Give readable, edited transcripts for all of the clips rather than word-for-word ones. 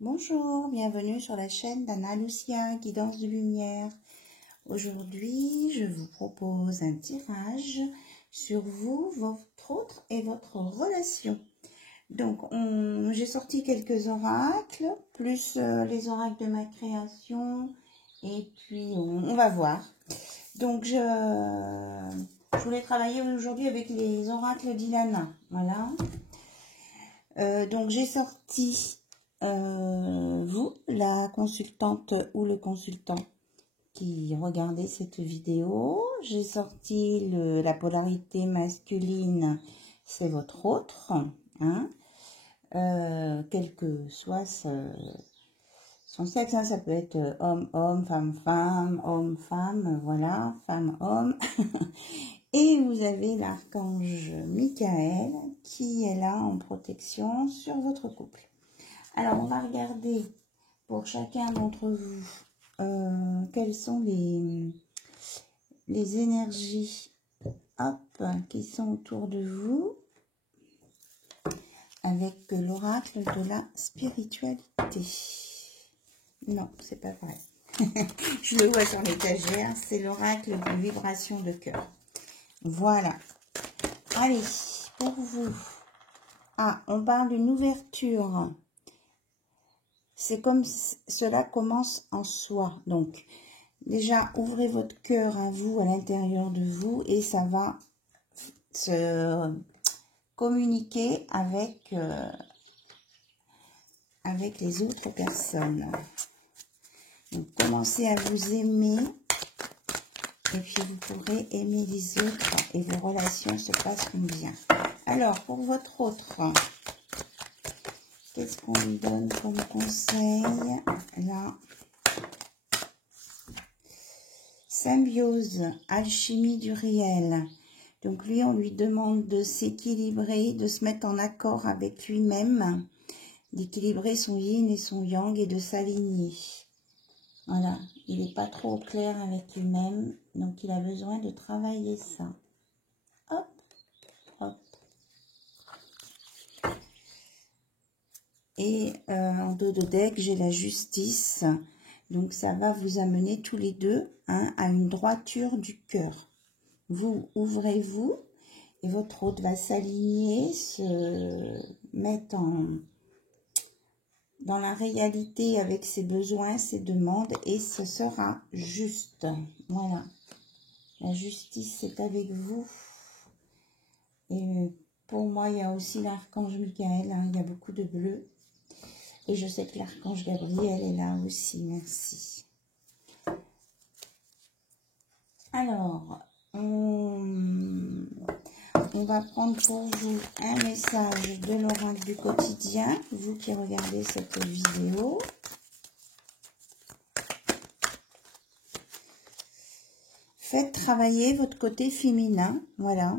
Bonjour, bienvenue sur la chaîne d'Anna Lucia, Guidance de Lumière. Aujourd'hui, je vous propose un tirage sur vous, votre autre et votre relation. Donc, j'ai sorti quelques oracles, plus les oracles de ma création, et puis on va voir. Donc, je voulais travailler aujourd'hui avec les oracles d'Ilana, voilà. Donc, j'ai sorti... vous, la consultante ou le consultant qui regardez cette vidéo, j'ai sorti la polarité masculine, c'est votre autre, hein, quel que soit son sexe, hein, ça peut être homme-homme, femme-femme, homme-femme, voilà, femme-homme. Et vous avez l'archange Michael qui est là en protection sur votre couple. Alors, on va regarder pour chacun d'entre vous quelles sont les énergies qui sont autour de vous avec l'oracle de la spiritualité. Non, c'est pas vrai. Je le vois sur l'étagère, c'est l'oracle de vibration de cœur. Voilà. Allez, pour vous. Ah, on parle d'une ouverture. C'est comme cela commence en soi. Donc, déjà, ouvrez votre cœur à vous, à l'intérieur de vous, et ça va se communiquer avec les autres personnes. Donc, commencez à vous aimer, et puis vous pourrez aimer les autres, et vos relations se passeront bien. Alors, pour votre autre, qu'est-ce qu'on lui donne comme conseil? Là, symbiose, alchimie du réel. Donc lui, on lui demande de s'équilibrer, de se mettre en accord avec lui-même, d'équilibrer son yin et son yang et de s'aligner. Voilà, il n'est pas trop au clair avec lui-même, donc il a besoin de travailler ça. Hop, hop. Et en dos de deck, j'ai la justice. Donc ça va vous amener tous les deux à une droiture du cœur. Vous, ouvrez-vous et votre autre va s'aligner, se mettre dans la réalité avec ses besoins, ses demandes et ce sera juste. Voilà. La justice est avec vous. Et pour moi, il y a aussi l'archange Michael. Hein, il y a beaucoup de bleu. Et je sais que l'archange Gabriel est là aussi. Merci. Alors, on va prendre pour vous un message de l'oracle du quotidien, vous qui regardez cette vidéo. Faites travailler votre côté féminin, voilà.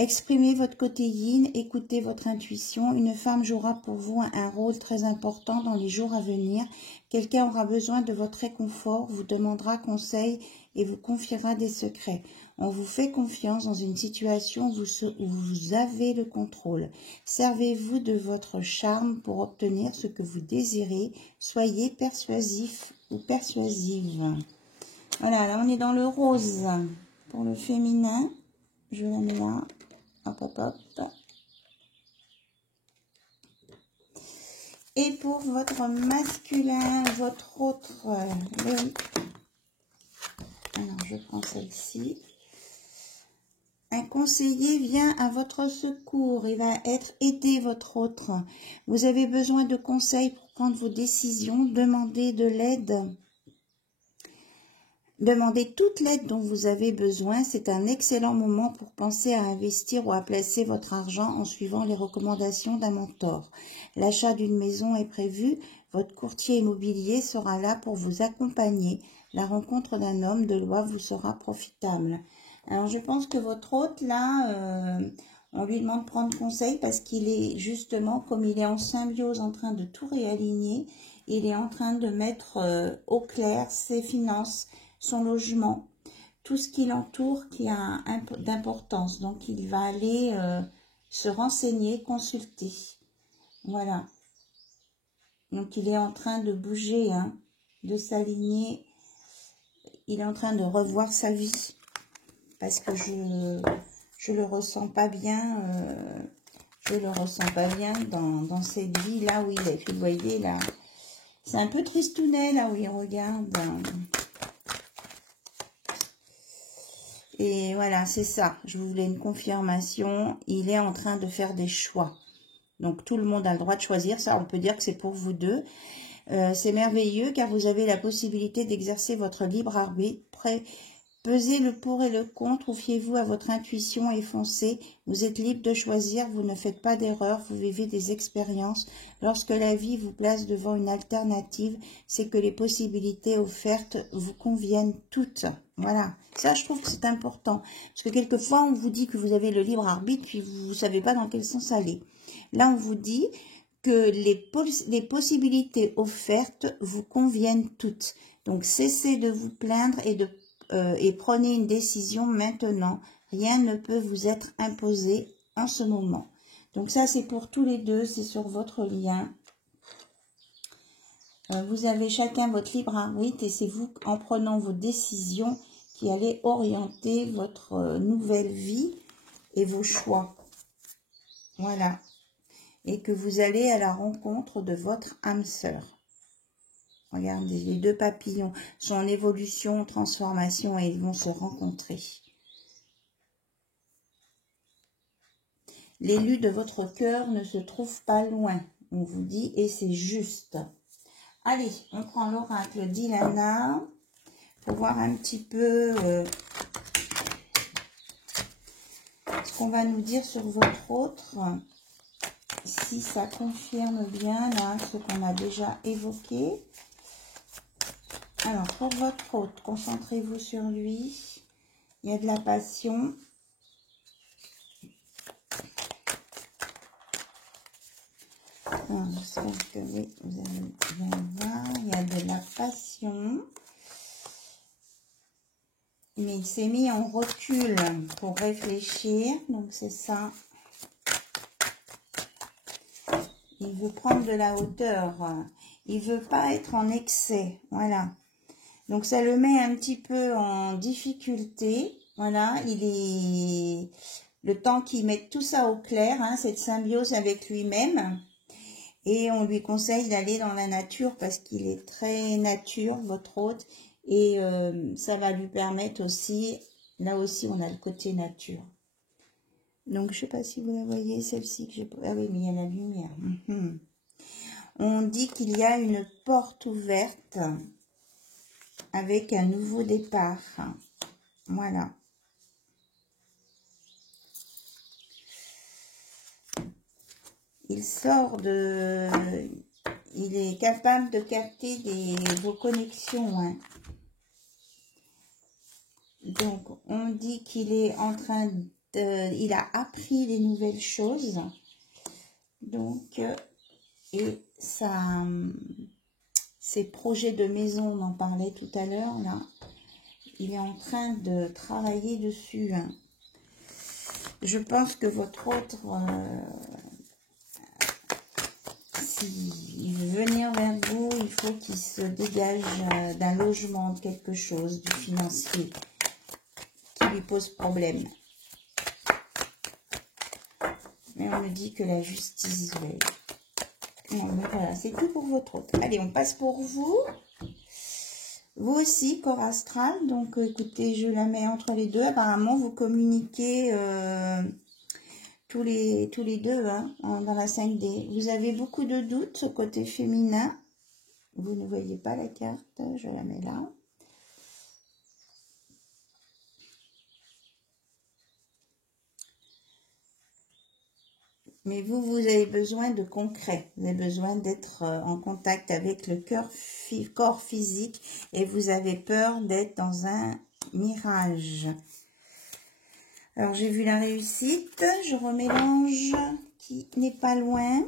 Exprimez votre côté yin, écoutez votre intuition. Une femme jouera pour vous un rôle très important dans les jours à venir. Quelqu'un aura besoin de votre réconfort, vous demandera conseil et vous confiera des secrets. On vous fait confiance dans une situation où vous avez le contrôle. Servez-vous de votre charme pour obtenir ce que vous désirez. Soyez persuasif ou persuasive. Voilà, là on est dans le rose. Pour le féminin, je la mets là. Hop, hop, hop. Et pour votre masculin, votre autre, alors je prends celle-ci. Un conseiller vient à votre secours, il va aider votre autre. Vous avez besoin de conseils pour prendre vos décisions, demandez de l'aide. Demandez toute l'aide dont vous avez besoin. C'est un excellent moment pour penser à investir ou à placer votre argent en suivant les recommandations d'un mentor. L'achat d'une maison est prévu. Votre courtier immobilier sera là pour vous accompagner. La rencontre d'un homme de loi vous sera profitable. Alors, je pense que votre hôte, là, on lui demande de prendre conseil parce qu'il est justement, comme il est en symbiose, en train de tout réaligner. Il est en train de mettre au clair ses finances, son logement, tout ce qui l'entoure qui a d'importance. Donc, il va aller se renseigner, consulter. Voilà. Donc, il est en train de bouger, hein, de s'aligner. Il est en train de revoir sa vie. Parce que je le ressens pas bien. Je le ressens pas bien dans cette vie, là où il est. Puis, vous voyez, là, c'est un peu tristounet, là où il regarde. Et voilà, c'est ça. Je voulais une confirmation. Il est en train de faire des choix. Donc, tout le monde a le droit de choisir. Ça, on peut dire que c'est pour vous deux. C'est merveilleux car vous avez la possibilité d'exercer votre libre arbitre. Pesez le pour et le contre. Fiez-vous à votre intuition et foncez. Vous êtes libre de choisir. Vous ne faites pas d'erreur. Vous vivez des expériences. Lorsque la vie vous place devant une alternative, c'est que les possibilités offertes vous conviennent toutes. Voilà. Ça, je trouve que c'est important. Parce que quelquefois, on vous dit que vous avez le libre arbitre, puis vous ne savez pas dans quel sens aller. Là, on vous dit que les possibilités offertes vous conviennent toutes. Donc, cessez de vous plaindre et prenez une décision maintenant. Rien ne peut vous être imposé en ce moment. Donc, ça, c'est pour tous les deux. C'est sur votre lien. Vous avez chacun votre libre arbitre et c'est vous, en prenant vos décisions, qui allez orienter votre nouvelle vie et vos choix. Voilà. Et que vous allez à la rencontre de votre âme sœur. Regardez, les deux papillons sont en évolution, transformation et ils vont se rencontrer. L'élu de votre cœur ne se trouve pas loin, on vous dit, et c'est juste. Allez, on prend l'oracle d'Ilana pour voir un petit peu ce qu'on va nous dire sur votre autre. Si ça confirme bien là ce qu'on a déjà évoqué. Alors, pour votre hôte, concentrez-vous sur lui. Il y a de la passion. J'espère que oui, vous allez bien voir. Il y a de la passion. Mais il s'est mis en recul pour réfléchir. Donc, c'est ça. Il veut prendre de la hauteur. Il veut pas être en excès. Voilà. Donc, ça le met un petit peu en difficulté. Voilà. Il est... Le temps qu'il mette tout ça au clair, hein, cette symbiose avec lui-même. Et on lui conseille d'aller dans la nature parce qu'il est très nature, votre hôte. Et ça va lui permettre aussi, là aussi on a le côté nature. Donc je ne sais pas si vous la voyez, celle-ci que j'ai... Ah oui, mais il y a la lumière. On dit qu'il y a une porte ouverte avec un nouveau départ. Voilà. Il sort de... Il est capable de capter vos connexions. Hein. Donc, on dit qu'il est en train de... Il a appris des nouvelles choses. Donc, et ça... Ses projets de maison, on en parlait tout à l'heure, là. Il est en train de travailler dessus. Hein. Je pense que votre autre... S'il veut venir vers vous, il faut qu'il se dégage d'un logement, de quelque chose, du financier, qui lui pose problème. Mais on me dit que la justice veille. Non, mais voilà, c'est tout pour votre autre. Allez, on passe pour vous. Vous aussi, corps astral. Donc, écoutez, je la mets entre les deux. Apparemment, vous communiquez... tous les deux hein, dans la 5D. Vous avez beaucoup de doutes, ce côté féminin. Vous ne voyez pas la carte, je la mets là. Mais vous avez besoin de concret. Vous avez besoin d'être en contact avec le corps physique et vous avez peur d'être dans un mirage. Alors, j'ai vu la réussite. Je remets l'ange qui n'est pas loin.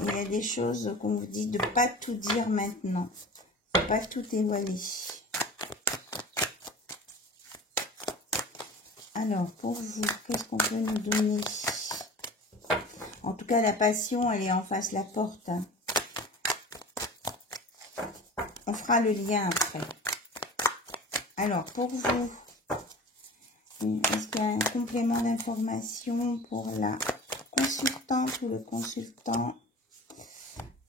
Il y a des choses qu'on vous dit de ne pas tout dire maintenant. De ne pas tout dévoiler. Alors, pour vous, qu'est-ce qu'on peut nous donner? cas, la passion, elle est en face de la porte. Hein. On fera le lien après. Alors, pour vous, est-ce qu'il y a un complément d'information pour la consultante ou le consultant?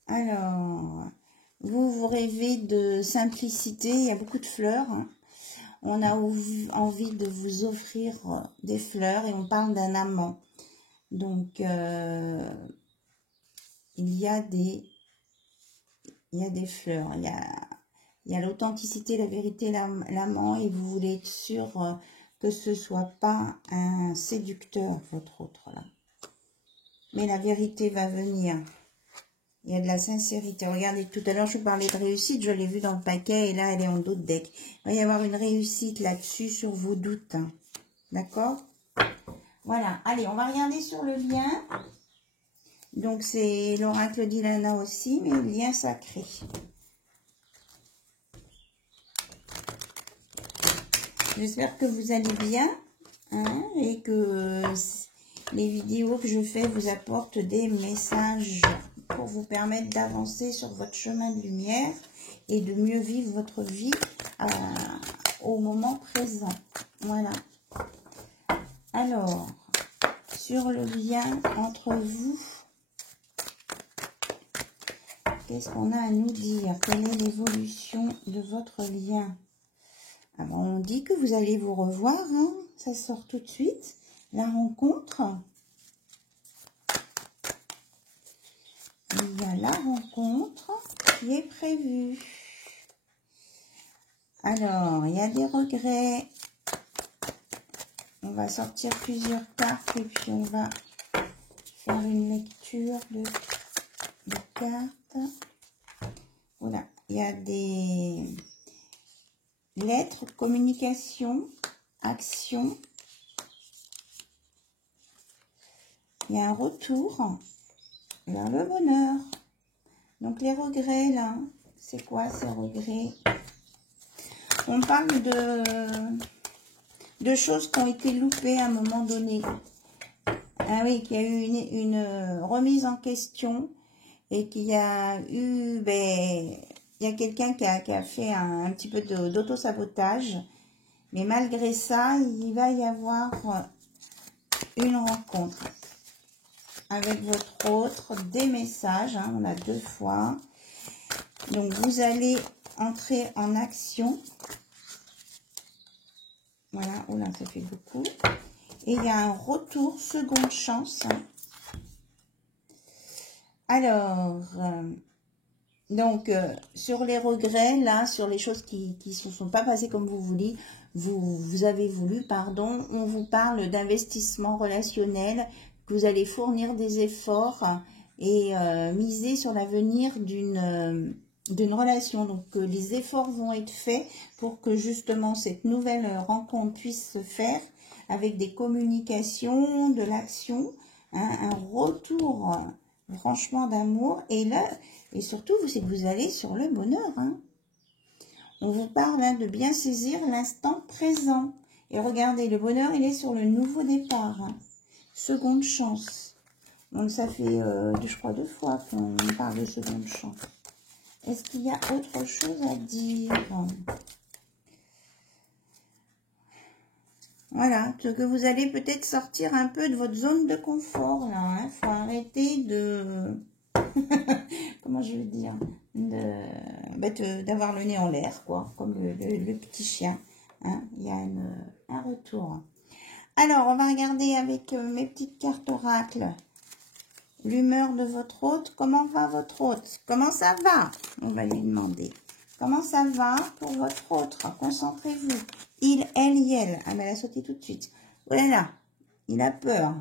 Alors, vous rêvez de simplicité, il y a beaucoup de fleurs. Hein. On a envie de vous offrir des fleurs et on parle d'un amant. Donc, il y a des fleurs, il y a l'authenticité, la vérité, l'amant, et vous voulez être sûr que ce soit pas un séducteur, votre autre là. Mais la vérité va venir. Il y a de la sincérité. Regardez, tout à l'heure, je parlais de réussite, je l'ai vu dans le paquet, et là, elle est en dos de deck. Il va y avoir une réussite là-dessus sur vos doutes. Hein. D'accord? Voilà. Allez, on va regarder sur le lien. Donc, c'est l'oracle d'Ilana aussi, mais le lien sacré. J'espère que vous allez bien hein, et que les vidéos que je fais vous apportent des messages pour vous permettre d'avancer sur votre chemin de lumière et de mieux vivre votre vie au moment présent. Voilà. Alors, sur le lien entre vous, qu'est-ce qu'on a à nous dire? Quelle est l'évolution de votre lien? Alors, on dit que vous allez vous revoir, hein, ça sort tout de suite, la rencontre. Il y a la rencontre qui est prévue. Alors, il y a des regrets. On va sortir plusieurs cartes et puis on va faire une lecture de cartes. Voilà, il y a des lettres, communication, action. Il y a un retour vers le bonheur. Donc les regrets là, c'est quoi ces regrets? On parle de choses qui ont été loupées à un moment donné. Ah oui, qu'il y a eu une remise en question et qu'il y a eu, il y a quelqu'un qui a fait un petit peu d'auto-sabotage. Mais malgré ça, il va y avoir une rencontre avec votre autre, des messages, hein, on a 2 fois. Donc, vous allez entrer en action. Voilà, oh là, ça fait beaucoup. Et il y a un retour, seconde chance. Alors, donc, sur les regrets, là, sur les choses qui ne se sont pas passées comme vous avez voulu, pardon, on vous parle d'investissement relationnel, que vous allez fournir des efforts et miser sur l'avenir d'une relation. Donc, les efforts vont être faits pour que justement cette nouvelle rencontre puisse se faire avec des communications, de l'action, hein, un retour franchement d'amour. Et là, et surtout, c'est que vous allez sur le bonheur. Hein. On vous parle hein, de bien saisir l'instant présent. Et regardez, le bonheur, il est sur le nouveau départ. Hein. Seconde chance. Donc, ça fait, je crois, 2 fois qu'on parle de seconde chance. Est-ce qu'il y a autre chose à dire? Voilà, que vous allez peut-être sortir un peu de votre zone de confort, là. Hein. Faut arrêter de... Comment je veux dire? D'avoir le nez en l'air, quoi. Comme le petit chien. Hein. Il y a un retour. Alors, on va regarder avec mes petites cartes oracle. L'humeur de votre hôte. Comment va votre hôte? Comment ça va? On va lui demander. Comment ça va pour votre autre? Concentrez-vous. Il, elle, yel. Ah, mais elle a sauté tout de suite. Oh là là, il a peur.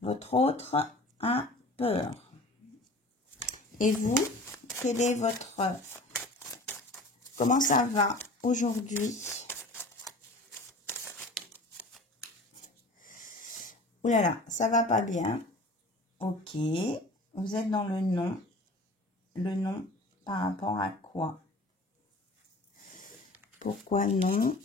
Votre autre a peur. Et vous, quel est votre... Comment ça va aujourd'hui? Oh là là, ça va pas bien. Ok. Vous êtes dans le non. Le non par rapport à quoi? Pourquoi non?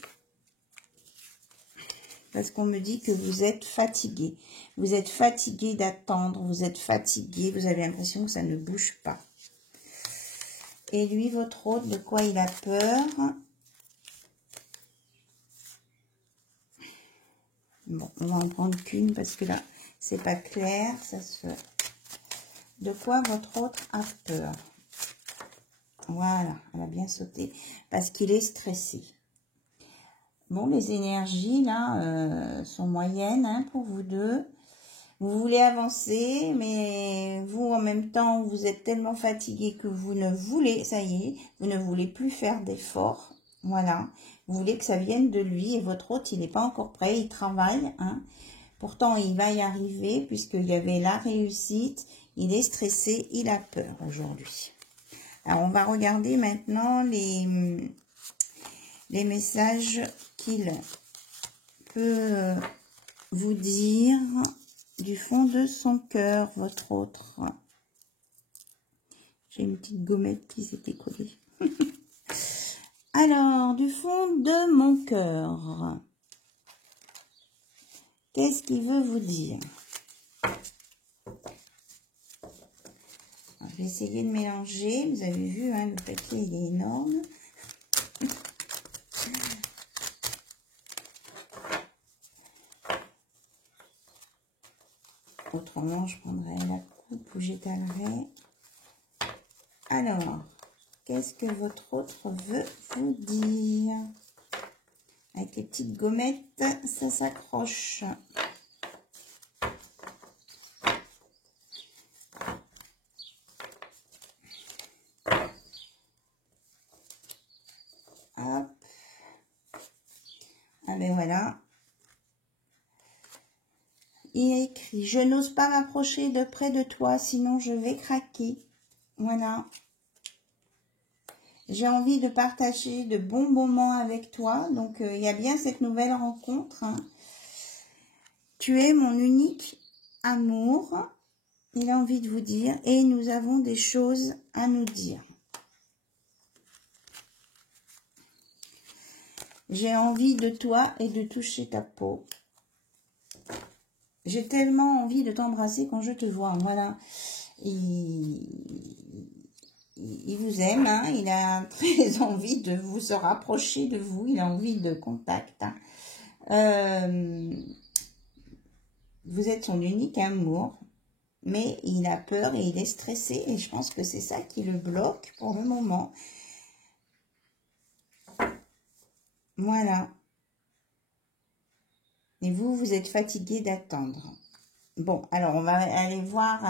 parce qu'on me dit que vous êtes fatigué. Vous êtes fatigué d'attendre, vous êtes fatigué, vous avez l'impression que ça ne bouge pas. Et lui, votre hôte, de quoi il a peur? Bon, on va en prendre qu'une parce que là, c'est pas clair. Ça se... De quoi votre hôte a peur? Voilà, elle a bien sauté parce qu'il est stressé. Bon, les énergies, là, sont moyennes hein, pour vous deux. Vous voulez avancer, mais vous, en même temps, vous êtes tellement fatigué que vous ne voulez, ça y est, vous ne voulez plus faire d'efforts. Voilà. Vous voulez que ça vienne de lui et votre hôte, il n'est pas encore prêt, il travaille. Hein. Pourtant, il va y arriver puisqu'il y avait la réussite. Il est stressé, il a peur aujourd'hui. Alors, on va regarder maintenant les messages qu'il peut vous dire du fond de son cœur, votre autre. J'ai une petite gommette qui s'était collée. Alors, du fond de mon cœur, qu'est-ce qu'il veut vous dire? Alors, je vais essayer de mélanger. Vous avez vu, hein, le papier, il est énorme. Autrement, je prendrai la coupe où j'étalerai. Alors, qu'est-ce que votre autre veut vous dire? Avec les petites gommettes, ça s'accroche. Hop. Ah ben voilà. Il a écrit: je n'ose pas m'approcher de près de toi, sinon je vais craquer. Voilà. J'ai envie de partager de bons moments avec toi. Donc, il y a bien cette nouvelle rencontre. Hein. Tu es mon unique amour. Il a envie de vous dire. Et nous avons des choses à nous dire. J'ai envie de toi et de toucher ta peau. J'ai tellement envie de t'embrasser quand je te vois. Voilà. Il vous aime, hein, il a très envie de vous se rapprocher de vous, il a envie de contact. Hein. Vous êtes son unique amour, mais il a peur et il est stressé et je pense que c'est ça qui le bloque pour le moment. Voilà. Et vous, vous êtes fatigué d'attendre. Bon, alors on va aller voir,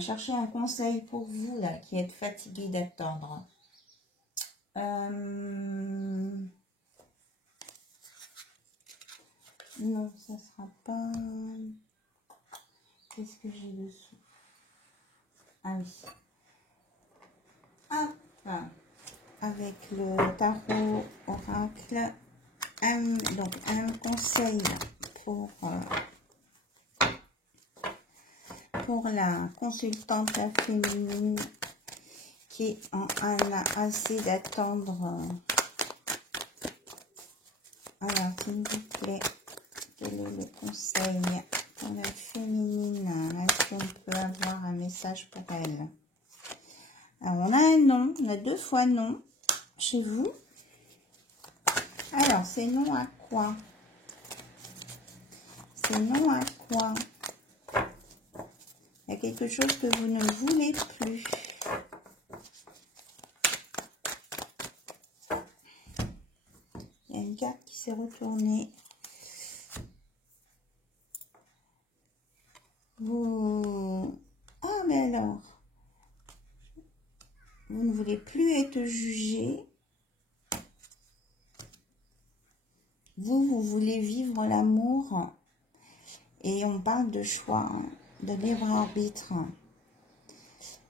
chercher un conseil pour vous, là, qui êtes fatigué d'attendre. Non, ça sera pas... Qu'est-ce que j'ai dessous? Ah oui. Hop. Avec le tarot oracle. Donc, un conseil pour la consultante féminine qui en a assez d'attendre. Alors, s'il vous plaît, quel est le conseil pour la féminine? Est-ce qu'on peut avoir un message pour elle? Alors, on a un non, on a 2 fois non chez vous. Alors, c'est non à quoi? C'est non à quoi? Il y a quelque chose que vous ne voulez plus. Il y a une carte qui s'est retournée. Vous... Ah, mais alors, vous ne voulez plus être jugé. Vous voulez vivre l'amour. Et on parle de choix, hein, de libre arbitre.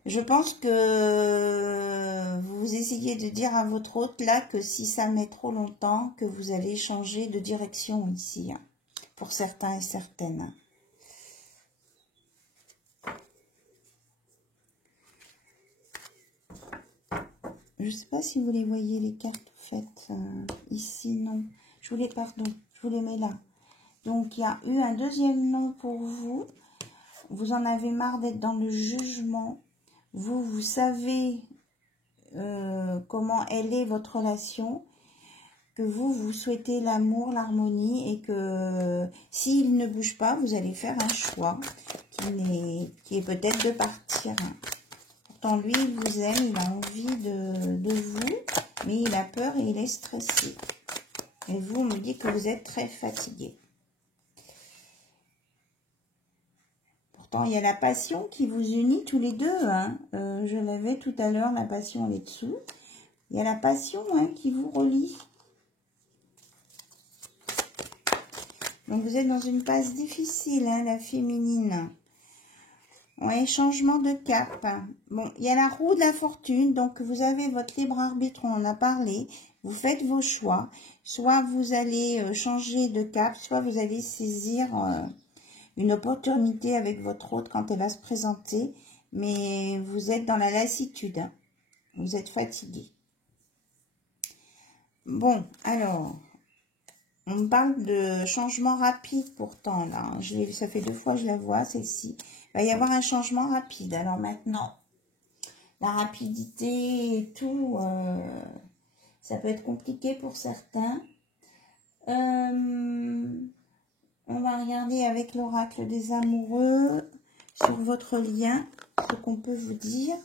Je pense que vous essayez de dire à votre hôte là que si ça met trop longtemps, que vous allez changer de direction ici, hein, pour certains et certaines. Je ne sais pas si vous les voyez, les cartes faites ici, non. Je vous les, pardon, je vous les mets là. Donc, il y a eu un deuxième nom pour vous. Vous en avez marre d'être dans le jugement. Vous savez comment elle est votre relation. Que vous souhaitez l'amour, l'harmonie et que s'il ne bouge pas, vous allez faire un choix qui est peut-être de partir. Pourtant, lui, il vous aime, il a envie de vous, mais il a peur et il est stressé. Et vous, on me dit que vous êtes très fatigué. Pourtant, il y a la passion qui vous unit tous les deux. Hein. Je l'avais tout à l'heure, la passion, elle est dessous. Il y a la passion qui vous relie. Donc, vous êtes dans une passe difficile, la féminine. Oui, changement de cap. Bon, il y a la roue de la fortune. Donc, vous avez votre libre arbitre, on en a parlé. Vous faites vos choix. Soit vous allez changer de cap, soit vous allez saisir une opportunité avec votre hôte quand elle va se présenter. Mais vous êtes dans la lassitude. Vous êtes fatigué. Bon, alors... On me parle de changement rapide pourtant, là. Ça fait 2 fois que je la vois, celle-ci. Il va y avoir un changement rapide. Alors maintenant, la rapidité et tout, ça peut être compliqué pour certains. On va regarder avec l'oracle des amoureux sur votre lien, ce qu'on peut vous dire.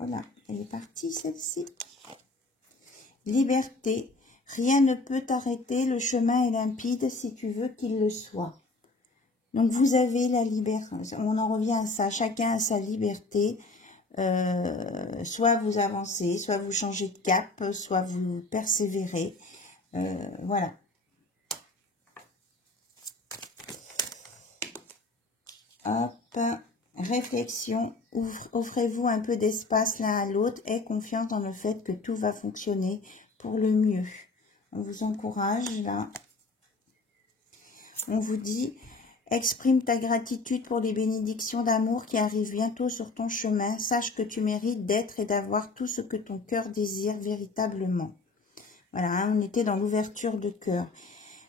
Voilà, elle est partie, celle-ci. Liberté. Rien ne peut t'arrêter, le chemin est limpide si tu veux qu'il le soit. Donc vous avez la liberté, on en revient à ça, chacun a sa liberté. Soit vous avancez, soit vous changez de cap, soit vous persévérez. Voilà. Hop, réflexion, offrez-vous un peu d'espace l'un à l'autre, aie confiance dans le fait que tout va fonctionner pour le mieux. On vous encourage là. On vous dit, exprime ta gratitude pour les bénédictions d'amour qui arrivent bientôt sur ton chemin. Sache que tu mérites d'être et d'avoir tout ce que ton cœur désire véritablement. Voilà, on était dans l'ouverture de cœur.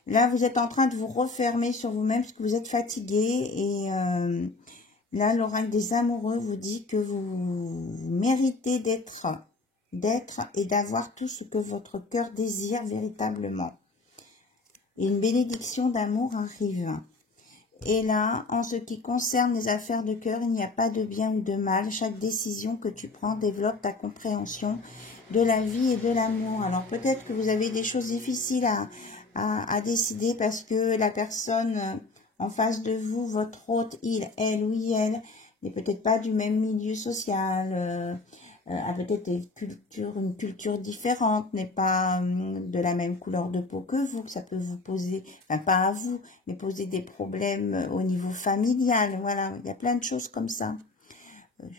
Là, vous êtes en train de vous refermer sur vous-même parce que vous êtes fatigué. Et là, l'oracle des amoureux vous dit que vous méritez d'être et d'avoir tout ce que votre cœur désire véritablement. Et une bénédiction d'amour arrive. Et là, en ce qui concerne les affaires de cœur, il n'y a pas de bien ou de mal. Chaque décision que tu prends développe ta compréhension de la vie et de l'amour. Alors peut-être que vous avez des choses difficiles à décider parce que la personne en face de vous, votre hôte, il, elle, oui, elle, n'est peut-être pas du même milieu social, a peut-être une culture différente, n'est pas de la même couleur de peau que vous, que ça peut vous poser, enfin pas à vous, mais poser des problèmes au niveau familial, voilà, il y a plein de choses comme ça.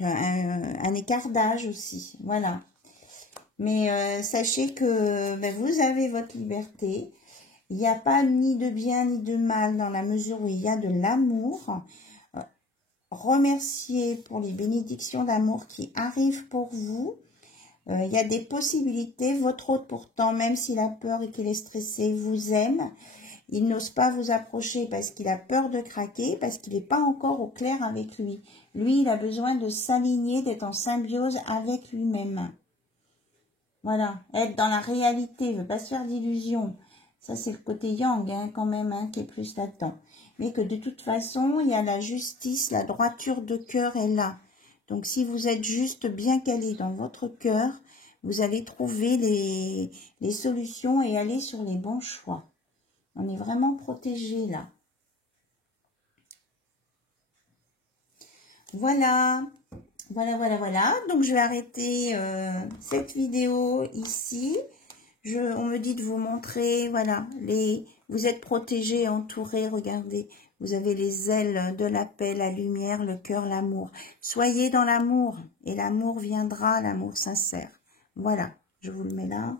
Un écart d'âge aussi, voilà. Mais sachez que vous avez votre liberté, il n'y a pas ni de bien ni de mal dans la mesure où il y a de l'amour. Remerciez pour les bénédictions d'amour qui arrivent pour vous. Il y a des possibilités. Votre hôte, pourtant, même s'il a peur et qu'il est stressé, vous aime. Il n'ose pas vous approcher parce qu'il a peur de craquer, parce qu'il n'est pas encore au clair avec lui. Lui, il a besoin de s'aligner, d'être en symbiose avec lui-même. Voilà, être dans la réalité, il ne veut pas se faire d'illusions. Ça, c'est le côté yang, quand même, qui est plus là-dedans. Mais que de toute façon, il y a la justice, la droiture de cœur est là. Donc, si vous êtes juste bien calé dans votre cœur, vous allez trouver les solutions et aller sur les bons choix. On est vraiment protégé là. Voilà. Voilà. Donc, je vais arrêter cette vidéo ici. On me dit de vous montrer, voilà, vous êtes protégés, entourés, regardez. Vous avez les ailes de la paix, la lumière, le cœur, l'amour. Soyez dans l'amour et l'amour viendra, l'amour sincère. Voilà, je vous le mets là.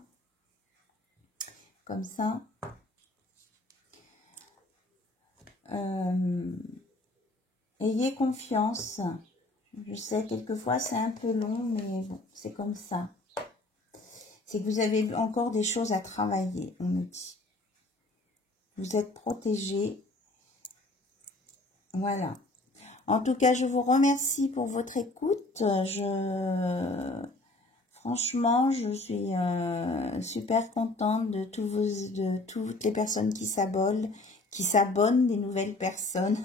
Comme ça. Ayez confiance. Je sais, quelquefois, c'est un peu long, mais bon, c'est comme ça. C'est que vous avez encore des choses à travailler, on me dit. Vous êtes protégés. Voilà. En tout cas, je vous remercie pour votre écoute. Franchement, je suis super contente de toutes les personnes qui s'abonnent, des nouvelles personnes.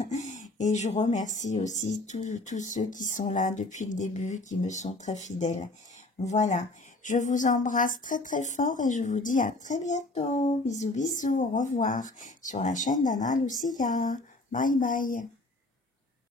Et je remercie aussi tous ceux qui sont là depuis le début, qui me sont très fidèles. Voilà. Je vous embrasse très très fort et je vous dis à très bientôt. Bisous bisous, au revoir sur la chaîne d'Anna Lucia. Bye bye.